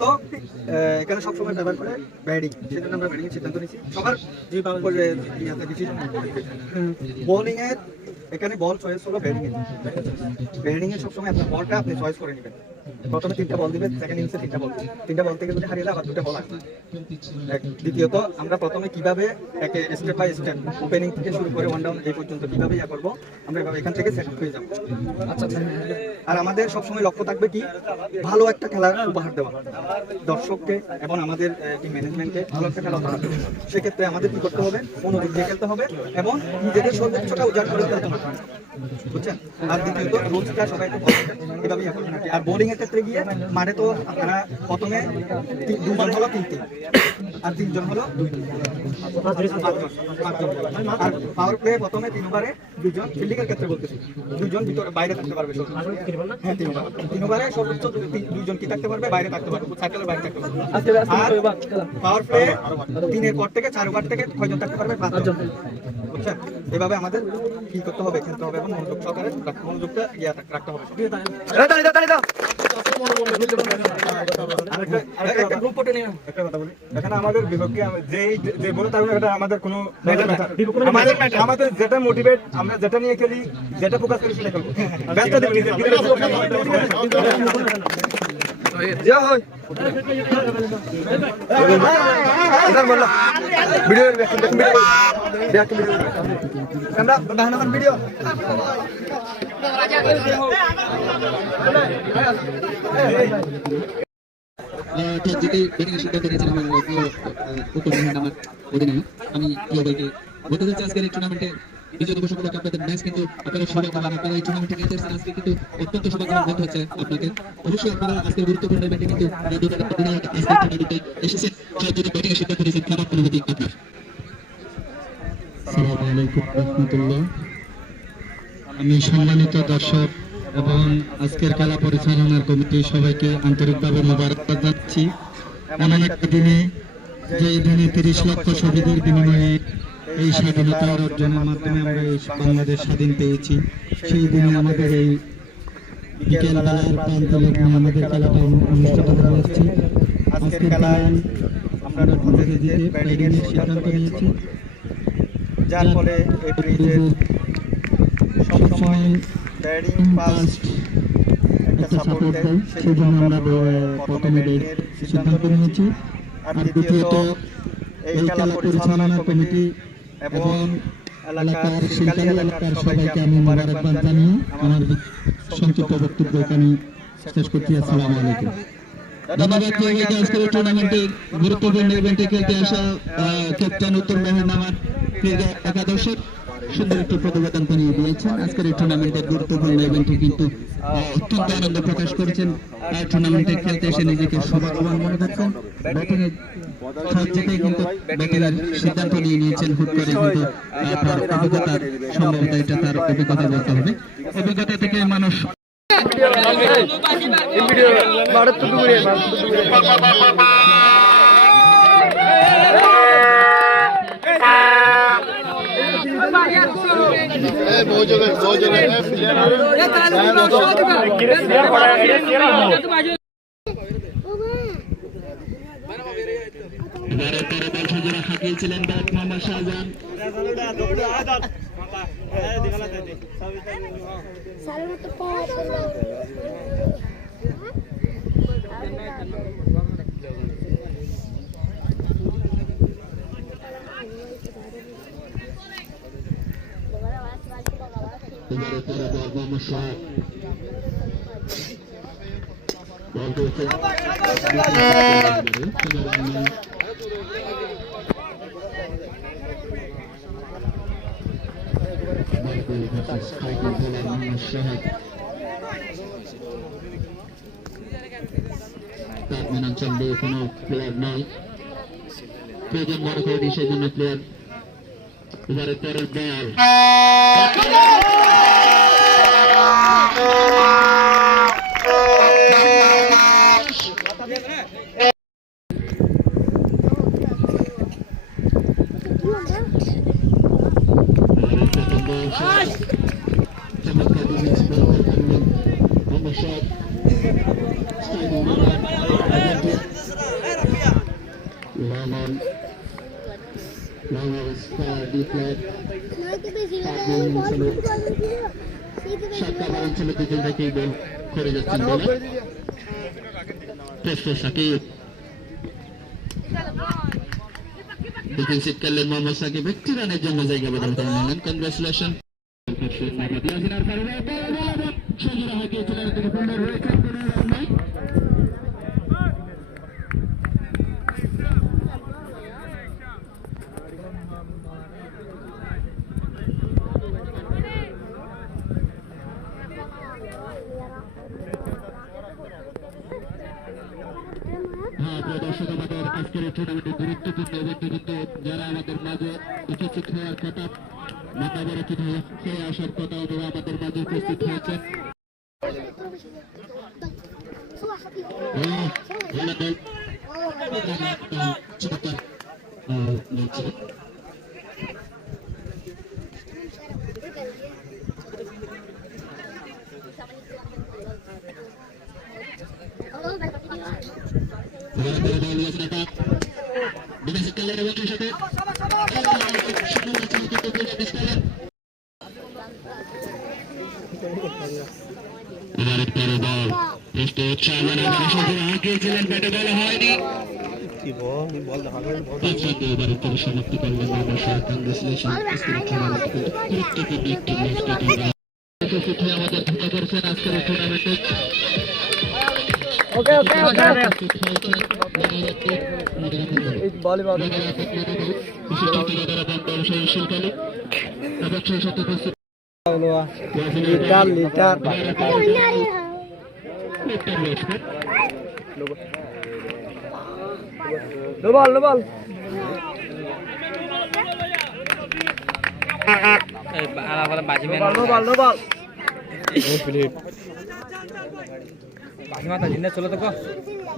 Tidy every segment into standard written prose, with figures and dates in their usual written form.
তো এখানে সবসময় ব্যবহার করে ব্যাটিং, সেজন্য আমরা ব্যাটিং এর সিদ্ধান্ত নিয়েছি সবার বোলিং এর। এখানে বল চয়েস হলো ব্যাটিং এর। ব্যাটিং এর সবসময় আপনার বলটা আপনি চয়েস করে নেবেন। প্রথমে 3টা বল দিবেন, সেকেন্ড ইনিংসে 3টা বল থেকে যদি হারিয়ে যায় আবার 2টা বল আসবে। দ্বিতীয়ত আমরা প্রথমে কিভাবে একে স্টেপ বাই স্টেপ ওপেনিং থেকে শুরু করে ওয়ান ডাউন এই পর্যন্ত কিভাবে করবো আমরা এখান থেকে সেট হয়ে যাবো। আচ্ছা, আর আমাদের সবসময় লক্ষ্য থাকবে কি ভালো একটা খেলা উপহার দেওয়া দর্শককে এবং আমাদের টিম ম্যানেজমেন্টকে ভালো একটা খেলা উপহার দেওয়া। সেক্ষেত্রে আমাদের কি করতে হবে, মনোযোগ দিয়ে খেলতে হবে এবং নিজেদের সর্বোচ্চটা উজাড় করে খেলতে হবে, বুঝছেন? আর দ্বিতীয়ত রোজটা সবাই একটু এভাবেই করবেন আর কি। আর বোলিং এর ক্ষেত্রে গিয়ে মাঠে তো আপনারা প্রথমে 2জন হলো 3 আর 3জন হলো 2 5জন। আর পাওয়ার প্লে প্রথমে 3 ওভারে 2জন, ফিল্ডিং এর ক্ষেত্রে বলতেছি 2জন ভিতরে বাইরে থাকতে পারবে। হ্যাঁ, 3 ওভারে সর্বোচ্চ 2জন কি থাকতে পারবে, বাইরে থাকতে পারবে, সার্কেলের বাইরে থাকতে পারবে। আর পাওয়ার প্লে 3 এর পর থেকে 4 ওভার থেকে কয়জন থাকতে পারবে, 5জন। বুঝছেন? এভাবে আমাদের কি করতে হবে, খেলতে হবে এবং মনোযোগ সহকারে মনোযোগটা রাখতে হবে। এখানে আমাদের বিপক্ষে যে বলে থাকবে এটা আমাদের কোনো আমাদের যেটা মোটিভেট, আমরা যেটা নিয়ে খেলি, যেটা ফোকাস করি সেটা খেলবো। ভিডিও যদি ব্যাটিং এর সিদ্ধান্ত নিয়েছিলাম আমার অধিনায়ক, আমি ক্লাবকে বলতে চাচ্ছি আজকের এই টুর্নামেন্টে বিজয় দিবস উপলক্ষে আপনাদের ম্যাচ কিন্তু আপনারা সবাই পাবেন। আপনারা এই টুর্নামেন্টে খেলতেছেন আজকে কিন্তু অত্যন্ত সৌভাগ্যবান বলতে হচ্ছে আপনাকে। অবশ্যই আপনারা আজকের গুরুত্বপূর্ণ ম্যাচে কিন্তু এসেছেন, যদি ব্যাটিং এর সিদ্ধান্ত নিয়েছেন কেমন অনুভূতি আপনার? আসসালামু আলাইকুম রাহমাতুল্লাহ। আমি সম্মানিত দর্শক এবং আজকের খেলা পরিচালনার কমিটি সবাইকে আন্তরিকভাবে মোবারকবাদ জানাচ্ছি। এমন একটা দিনে যে দিনে 30 লক্ষ শহীদের বিনিময়ে এই স্বাধীনতা অর্জনের মাধ্যমে আমরা এই বাংলাদেশ স্বাধীন পেয়েছি, সেই দিনে আমাদের এই বিকেলবেলার প্রান্ত লগ্নে আমাদের খেলাটা অনুষ্ঠিত হতে যাচ্ছে। আজকের খেলায় আমরা ব্যাটিং এর সিদ্ধান্ত নিয়েছি, যার ফলে এই ব্রিজের সবসময় ব্যাটিং ফার্স্ট একটা সাপোর্ট দেয়, সেই জন্য আমরা প্রথমে ব্যাটিং এর সিদ্ধান্ত নিয়েছি। আর দ্বিতীয়ত এই খেলা পরিচালনা কমিটি এবং এলাকার শিল্পী এলাকার সবাইকে আমি মোবারকবাদ জানিয়ে আমার সংক্ষিপ্ত বক্তব্য এখানে শেষ করছি। আসসালামু আলাইকুম। ধন্যবাদ। আজকের টুর্নামেন্টে গুরুত্বপূর্ণ ইভেন্টে খেলতে আসা ক্যাপ্টেন উত্তম মেহমান আমার একাদশের সুন্দর একটি প্রতিবেদন নিয়ে দিয়েছেন। আজকের এই টুর্নামেন্টের গুরুত্বপূর্ণ ইভেন্টে কিন্তু অত্যন্ত আনন্দ প্রকাশ করেছেন। টুর্নামেন্টে খেলতে এসে নিজেকে সৌভাগ্যবান মনে করছেন। ব্যাটিং এর সহজেই কিন্তু ব্যাটিং এর সিদ্ধান্ত নিয়ে নিয়েছেন হুট করে, কিন্তু তার অভিজ্ঞতার সম্ভবত এটা তার অভিজ্ঞতা বলতে হবে। অভিজ্ঞতা থেকে মানুষ হাঁকিয়েছিলেন ব্যাট মোহাম্মদ শাহজাহান। অঞ্চল দিয়ে কোনো প্লেয়ার নাই, প্রয়োজন মনে করেনি, সেই জন্য প্লেয়ার এবারে পরের বল চমৎকার ডিফেন্স বল করলেন মোহাম্মদ শাহ লামান সাতটা বারণ ছিল দুজন থেকেই গোল করে যাচ্ছেন প্রস্তুত সাকিব ডিফেন্সিভ করলেন মোহাম্মদ সাকিব একটি রানের জন্য জায়গা বদল করে নিলেন কংগ্রেচুলেশন দর্শক আমাদের আজকের এই টুর্নামেন্টে গুরুত্বপূর্ণ ব্যক্তিত্ব যারা আমাদের মাঝে উপস্থিত হওয়ার কথা মাতাবারে হয়ে আসার কথা ওরা আমাদের মাঝে উপস্থিত হয়েছেন সমাপ্তি করলেন আমাদের ঢুকে পড়ছেন আজকের টুর্নামেন্টে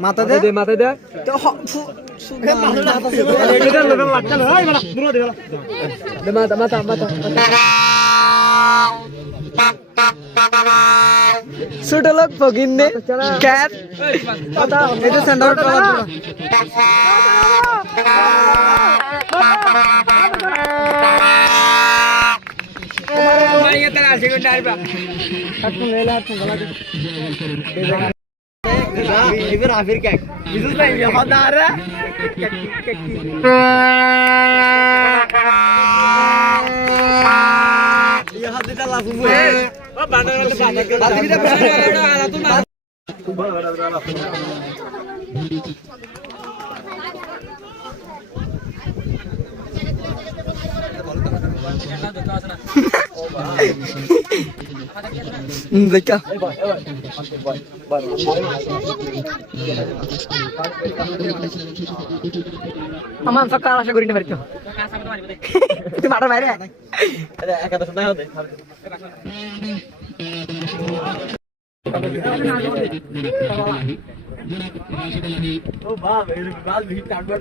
মাথা দে মাথা দে ছোট লোক ফকিন্নে ক্যাট এটা সেন্টার এবার আফির কেক বিজুস ভাই হদার ইয়া হাদিটা লাফু ও বান্ডার দেখা আমার সকাল আশা করি না পারি তো মাটার বাইরে একাদশ না হতে ও বাপ এই বাল ভিড় কাটবার